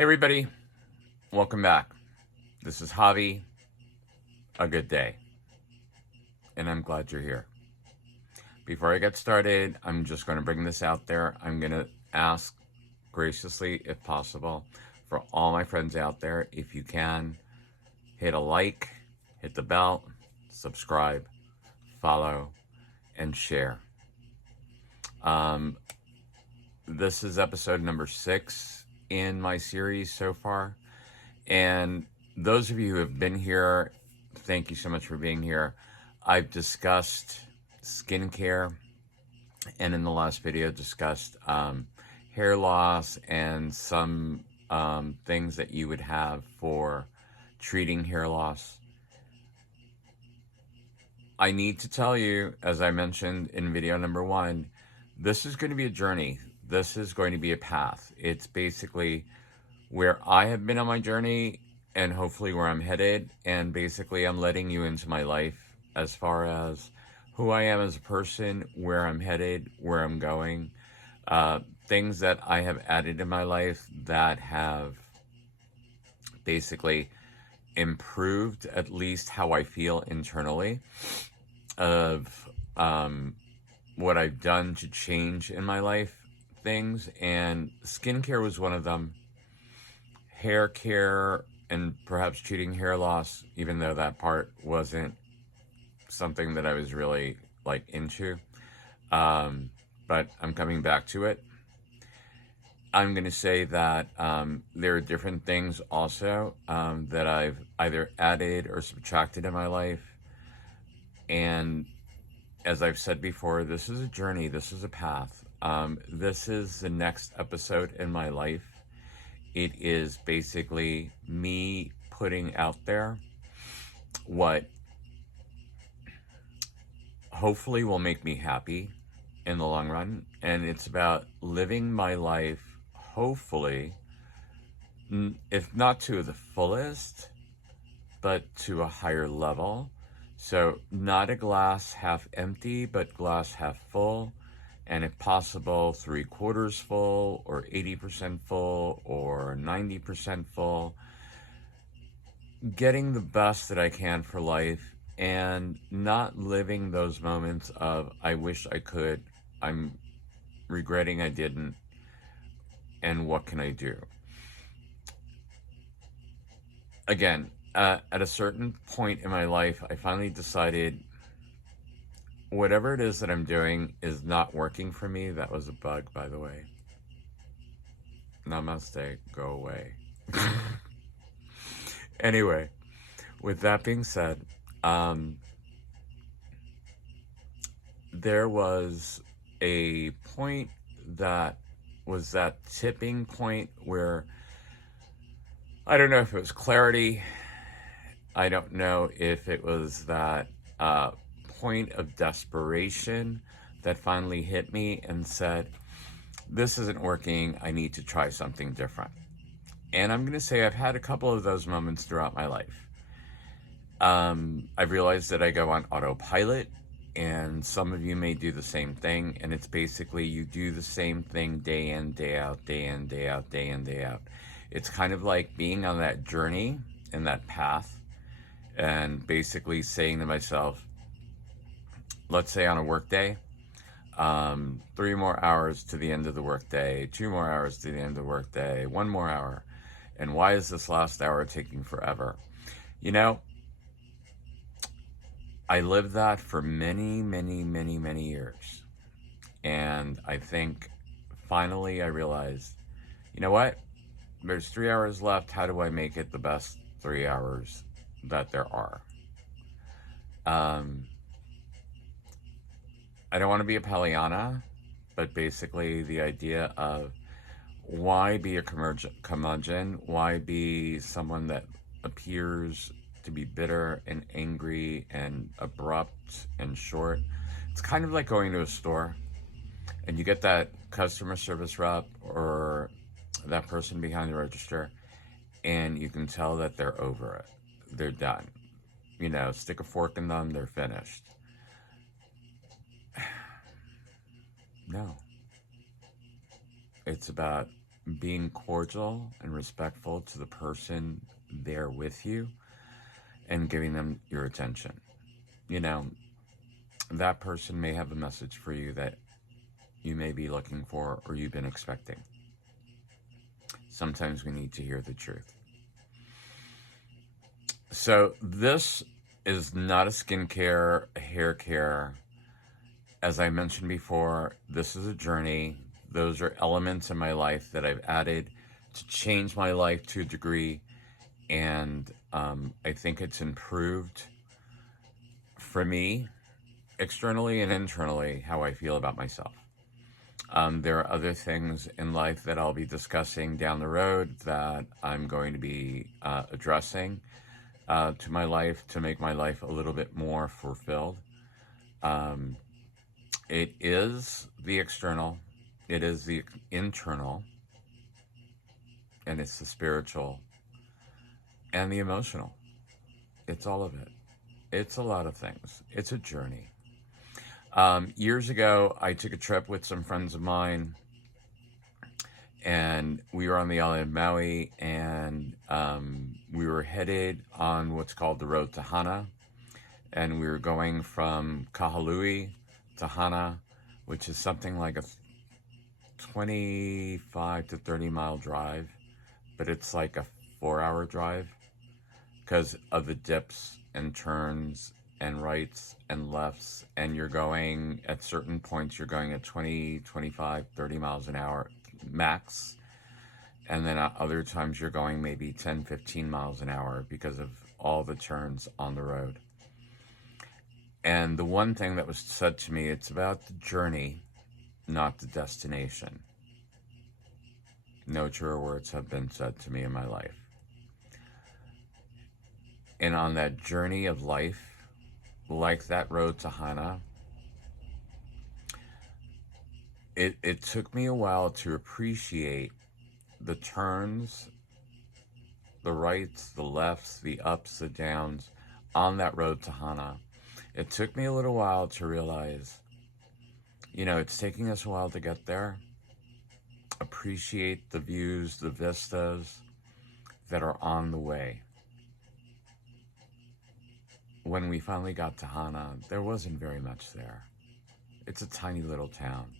Hey everybody, welcome back. This is Javi. A good day, and I'm glad you're here. Before I get started, I'm just going to bring this out there. I'm going to ask graciously, if possible, for all my friends out there, if you can, hit a like, hit the bell, subscribe, follow, and share. This is episode number 6 in my series so far. And those of you who have been here, thank you so much for being here. I've discussed skincare, and in the last video discussed hair loss and some things that you would have for treating hair loss. I need to tell you, as I mentioned in video number 1, this is going to be a journey. This is going to be a path. It's basically where I have been on my journey and hopefully where I'm headed. And basically, I'm letting you into my life as far as who I am as a person, where I'm headed, where I'm going, things that I have added in my life that have basically improved at least how I feel internally, of what I've done to change in my life things. And skincare was one of them. Hair care and perhaps treating hair loss, even though that part wasn't something that I was really like into. But I'm coming back to it. I'm going to say that there are different things also that I've either added or subtracted in my life. And as I've said before, this is a journey. This is a path. This is the next episode in my life. It is basically me putting out there what hopefully will make me happy in the long run. And it's about living my life, hopefully, if not to the fullest, but to a higher level. So not a glass half empty, but glass half full. And if possible, 3/4 full, or 80% full, or 90% full. Getting the best that I can for life, and not living those moments of, I wish I could, I'm regretting I didn't, and what can I do? Again, at a certain point in my life, I finally decided whatever it is that I'm doing is not working for me. That was a bug, by the way. Namaste, go away. Anyway, with that being said, there was a point that was that tipping point where I don't know if it was clarity. I don't know if it was that point of desperation that finally hit me and said, this isn't working. I need to try something different. And I'm going to say I've had a couple of those moments throughout my life. I've realized that I go on autopilot, and some of you may do the same thing. And it's basically you do the same thing day in, day out, day in, day out, day in, day out. It's kind of like being on that journey and that path, and basically saying to myself, let's say on a work day, 3 more hours to the end of the workday, 2 more hours to the end of the workday, 1 more hour. And why is this last hour taking forever? You know, I lived that for many, many, many, many years. And I think finally I realized, you know what? There's 3 hours left. How do I make it the best 3 hours that there are? I don't want to be a Pollyanna, but basically the idea of why be a curmudgeon? Why be someone that appears to be bitter and angry and abrupt and short? It's kind of like going to a store and you get that customer service rep or that person behind the register, and you can tell that they're over it. They're done. You know, stick a fork in them, they're finished. No. It's about being cordial and respectful to the person there with you and giving them your attention. You know, that person may have a message for you that you may be looking for or you've been expecting. Sometimes we need to hear the truth. So, this is not a skincare, hair care. As I mentioned before, this is a journey. Those are elements in my life that I've added to change my life to a degree. And I think it's improved for me, externally and internally, how I feel about myself. There are other things in life that I'll be discussing down the road that I'm going to be addressing to my life to make my life a little bit more fulfilled. Um, it is the external, it is the internal, and it's the spiritual and the emotional. It's all of it. It's a lot of things. It's a journey. Years ago, I took a trip with some friends of mine, and we were on the island of Maui, and we were headed on what's called the road to Hana, and we were going from Kahului to Hana, which is something like a 25 to 30 mile drive, but it's like a 4 hour drive because of the dips and turns and rights and lefts, and you're going at certain points, you're going at 20, 25, 30 miles an hour max, and then at other times you're going maybe 10, 15 miles an hour because of all the turns on the road. And the one thing that was said to me, it's about the journey, not the destination. No truer words have been said to me in my life. And on that journey of life, like that road to Hana, it took me a while to appreciate the turns, the rights, the lefts, the ups, the downs on that road to Hana. It took me a little while to realize, it's taking us a while to get there. Appreciate the views, the vistas that are on the way. When we finally got to Hana, there wasn't very much there. It's a tiny little town.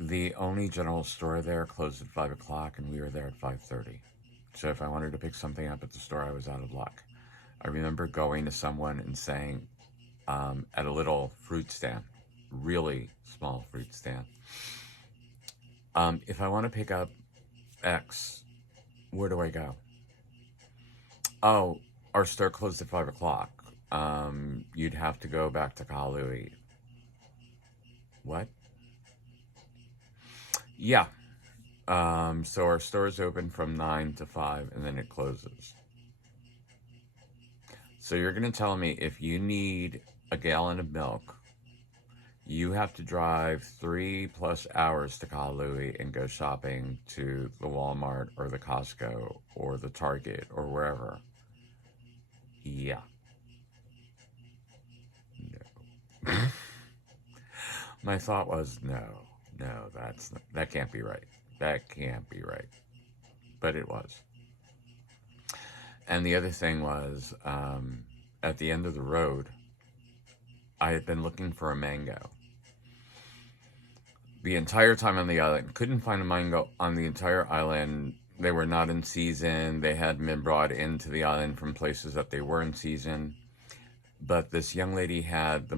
The only general store there closed at 5 o'clock, and we were there at 5:30. So if I wanted to pick something up at the store, I was out of luck. I remember going to someone and saying, at a little fruit stand, really small fruit stand, if I want to pick up X, where do I go? Oh, our store closed at 5 o'clock. You'd have to go back to Kahului. What? Yeah. So our store is open from 9 to 5, and then it closes. So you're going to tell me if you need a gallon of milk, you have to drive 3+ hours to Kahului and go shopping to the Walmart or the Costco or the Target or wherever. Yeah. No. My thought was, no, that can't be right. That can't be right. But it was. And the other thing was, at the end of the road, I had been looking for a mango. The entire time on the island, couldn't find a mango on the entire island. They were not in season. They hadn't been brought into the island from places that they were in season. But this young lady had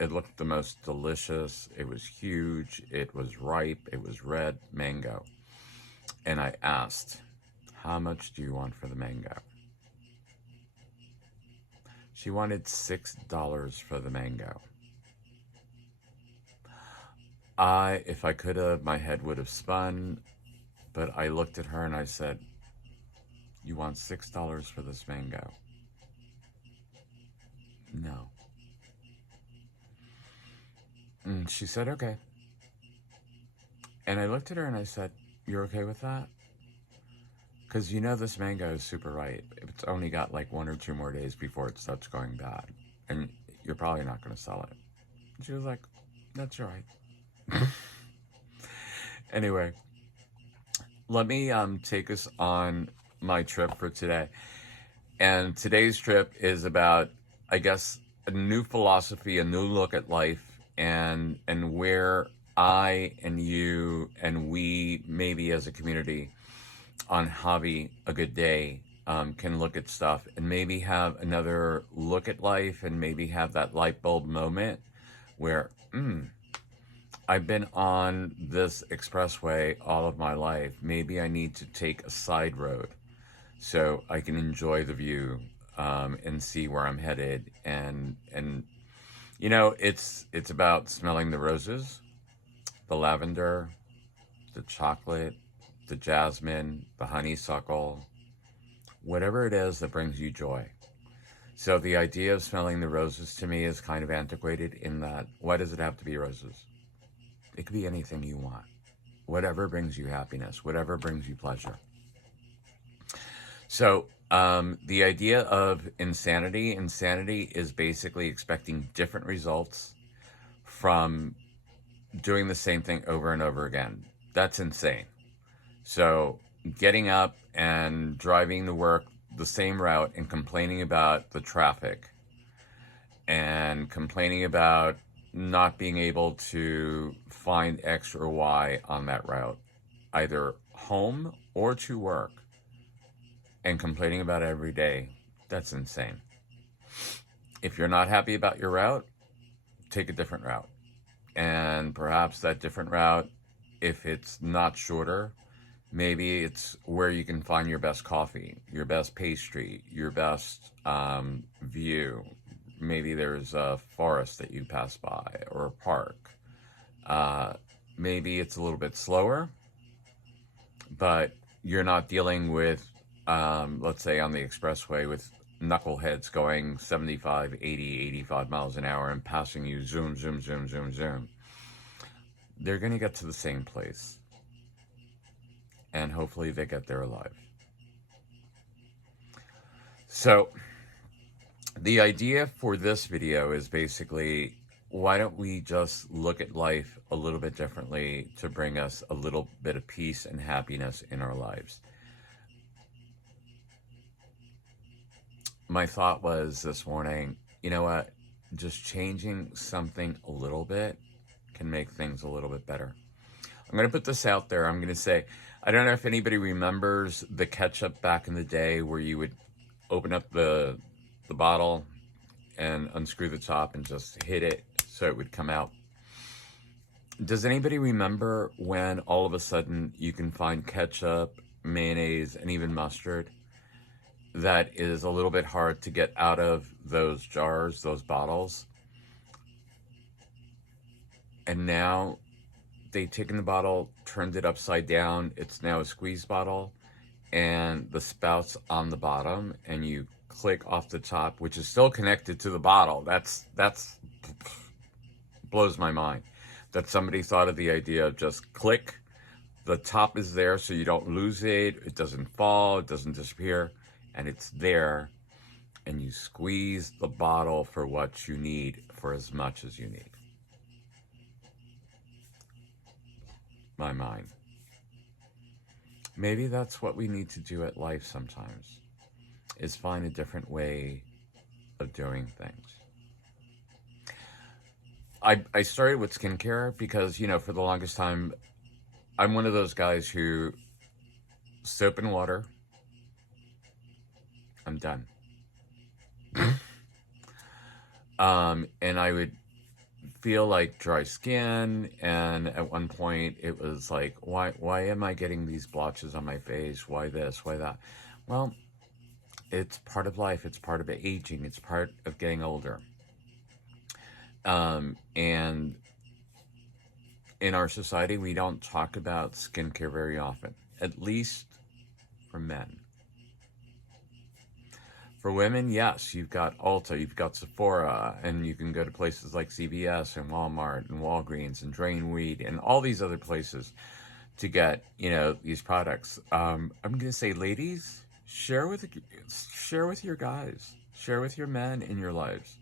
it looked the most delicious. It was huge. It was ripe. It was red mango. And I asked, how much do you want for the mango? She wanted $6 for the mango. If I could have, my head would have spun, but I looked at her and I said, you want $6 for this mango? No. And she said, okay. And I looked at her and I said, you're okay with that? Because this mango is super ripe. It's only got like 1 or 2 more days before it starts going bad. And you're probably not going to sell it. And she was like, that's all right. Anyway, let me take us on my trip for today. And today's trip is about, I guess, a new philosophy, a new look at life, and where I and you and we, maybe as a community on Hobby a Good Day, can look at stuff and maybe have another look at life and maybe have that light bulb moment where, I've been on this expressway all of my life. Maybe I need to take a side road so I can enjoy the view, and see where I'm headed. And it's about smelling the roses, the lavender, the chocolate, the jasmine, the honeysuckle, whatever it is that brings you joy. So the idea of smelling the roses to me is kind of antiquated in that, why does it have to be roses? It could be anything you want. Whatever brings you happiness, whatever brings you pleasure. So the idea of insanity is basically expecting different results from doing the same thing over and over again. That's insane. So getting up and driving to work the same route and complaining about the traffic and complaining about not being able to find X or Y on that route, either home or to work, and complaining about it every day, that's insane. If you're not happy about your route, take a different route. And perhaps that different route, if it's not shorter, maybe it's where you can find your best coffee, your best pastry, your best view. Maybe there's a forest that you pass by or a park. Maybe it's a little bit slower, but you're not dealing with, let's say on the expressway, with knuckleheads going 75, 80, 85 miles an hour and passing you zoom, zoom, zoom, zoom, zoom. They're going to get to the same place. And hopefully they get there alive. So the idea for this video is basically, why don't we just look at life a little bit differently to bring us a little bit of peace and happiness in our lives? My thought was this morning, you know what? Just changing something a little bit can make things a little bit better. I'm going to put this out there. I'm going to say, I don't know if anybody remembers the ketchup back in the day where you would open up the bottle and unscrew the top and just hit it so it would come out. Does anybody remember when all of a sudden you can find ketchup, mayonnaise, and even mustard that is a little bit hard to get out of those jars, those bottles? And now they've taken the bottle, turned it upside down. It's now a squeeze bottle, and the spout's on the bottom, and you click off the top, which is still connected to the bottle. That's blows my mind that somebody thought of the idea of just click. The top is there so you don't lose it. It doesn't fall. It doesn't disappear. And it's there. And you squeeze the bottle for what you need, for as much as you need. My mind. Maybe that's what we need to do at life sometimes, is find a different way of doing things. I started with skincare because, for the longest time, I'm one of those guys who, soap and water, I'm done. And I would feel like dry skin, and at one point it was like, why am I getting these blotches on my face? Why this? Why that? Well, it's part of life. It's part of aging. It's part of getting older. And in our society, we don't talk about skincare very often, at least for men. For women, yes, you've got Ulta, you've got Sephora, and you can go to places like CVS and Walmart and Walgreens and Drain Weed and all these other places to get, these products. I'm going to say, ladies, share with your guys, share with your men in your lives.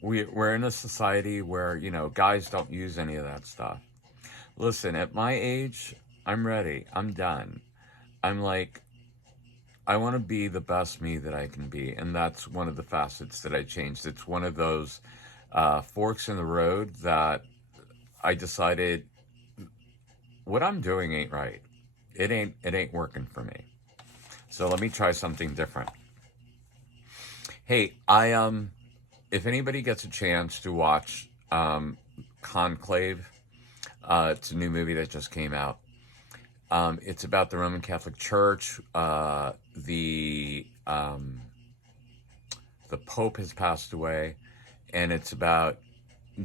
we're in a society where, you know, guys don't use any of that stuff. Listen, at my age, I'm ready. I'm done. I'm like, I want to be the best me that I can be. And that's one of the facets that I changed. It's one of those forks in the road that I decided what I'm doing ain't right. It ain't working for me. So let me try something different. Hey, if anybody gets a chance to watch Conclave, it's a new movie that just came out. It's about the Roman Catholic Church. The Pope has passed away, and it's about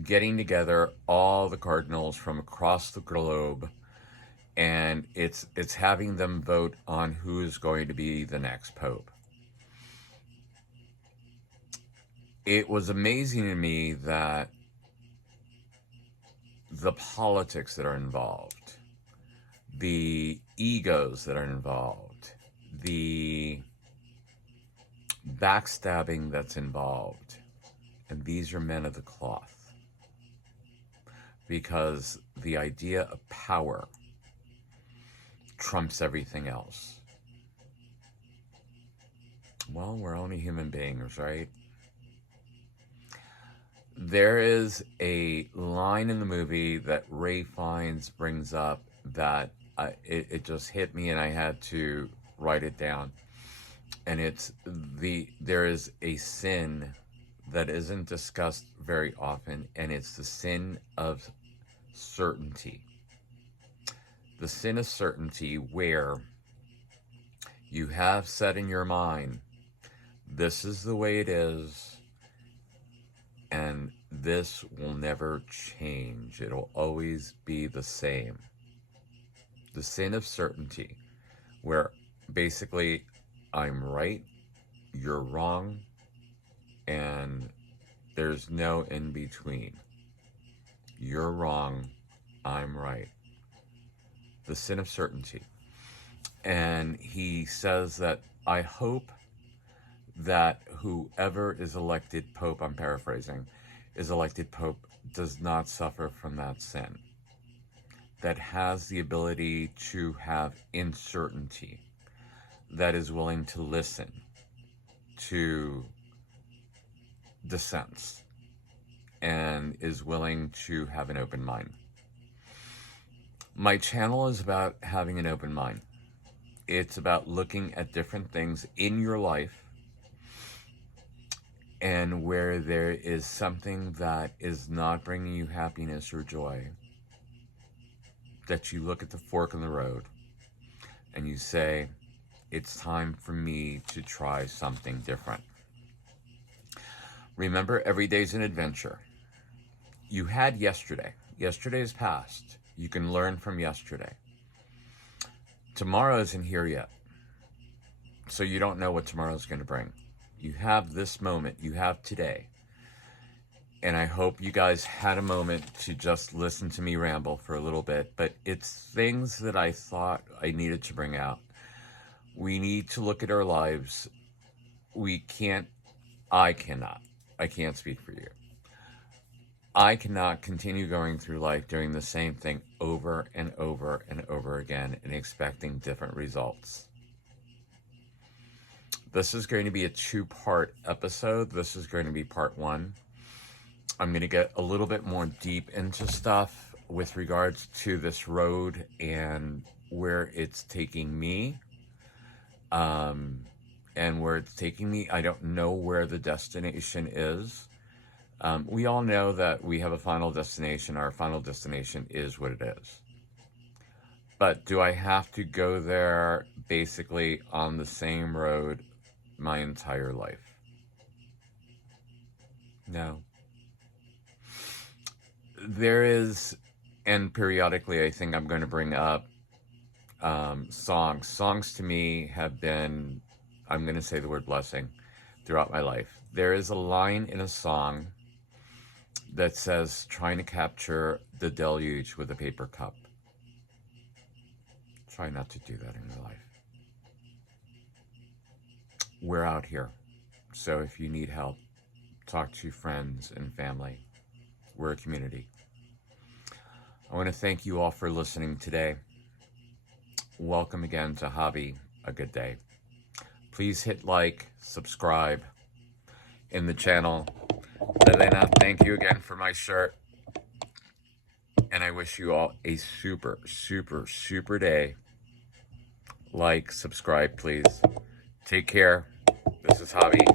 getting together all the cardinals from across the globe, and it's having them vote on who is going to be the next pope. It was amazing to me that the politics that are involved, the egos that are involved, the backstabbing that's involved, and these are men of the cloth, because the idea of power trumps everything else. Well, we're only human beings, right? There is a line in the movie that Ray Fiennes brings up that it just hit me, and I had to write it down. And there is a sin that isn't discussed very often, and it's the sin of certainty. The sin of certainty, where you have set in your mind, this is the way it is, and this will never change. It'll always be the same. The sin of certainty, where basically I'm right, you're wrong, and there's no in between. You're wrong, I'm right. The sin of certainty. And he says that, I hope that whoever is elected Pope, I'm paraphrasing, is elected Pope does not suffer from that sin. That has the ability to have uncertainty, that is willing to listen to dissents, and is willing to have an open mind. My channel is about having an open mind. It's about looking at different things in your life, and where there is something that is not bringing you happiness or joy, that you look at the fork in the road and you say, it's time for me to try something different. Remember, every day's an adventure. You had yesterday. Yesterday is past. You can learn from yesterday. Tomorrow isn't here yet, so you don't know what tomorrow's going to bring. You have this moment. You have today. And I hope you guys had a moment to just listen to me ramble for a little bit. But it's things that I thought I needed to bring out. We need to look at our lives. I can't speak for you. I cannot continue going through life doing the same thing over and over and over again and expecting different results. This is going to be a 2-part episode. This is going to be part 1. I'm going to get a little bit more deep into stuff with regards to this road and where it's taking me. And where it's taking me, I don't know where the destination is. We all know that we have a final destination. Our final destination is what it is. But do I have to go there basically on the same road my entire life? No. There is, and periodically I think I'm going to bring up songs. Songs to me have been, I'm going to say the word blessing, throughout my life. There is a line in a song that says, trying to capture the deluge with a paper cup. Try not to do that in your life. We're out here. So if you need help, talk to friends and family. We're a community. I want to thank you all for listening today. Welcome again to Hobby A Good Day. Please hit like, subscribe in the channel. Elena, thank you again for my shirt. And I wish you all a super, super, super day. Like, subscribe, please. Take care. This is Hobby.